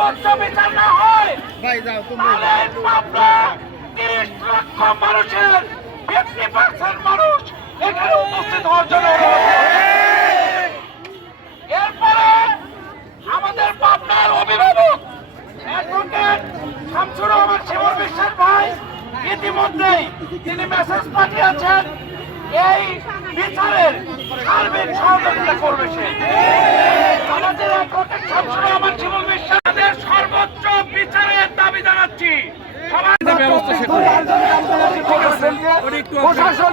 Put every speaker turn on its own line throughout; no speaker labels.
সর্বোচ্চ বিচার না হয় তিরিশ লক্ষ মানুষের ফিফটি পার্সেন্ট মানুষ এখানে উপস্থিত হওয়ার জন্য এরপরে আমাদের পাবনার অভিভাবক অ্যাডভোকেট শামসুর রহমান শিবর বিশ্বাস ভাই ইতিমধ্যেই তিনি মেসেজ পাঠিয়েছেন এই বিচারের সার্বিক সহযোগিতা করবে সে। আমাদের অ্যাডভোকেট শামসুর রহমান শিবর বিশ্বাসের সর্বোচ্চ বিচারের দাবি জানাচ্ছি। প্রশাসন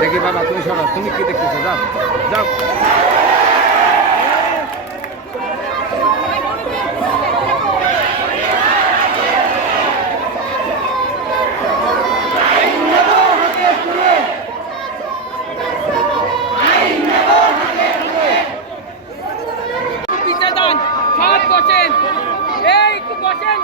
দেখি বাবা তুমি সরো তুমি কি দেখতেছো? যাও যাও। এই একটু বসেন।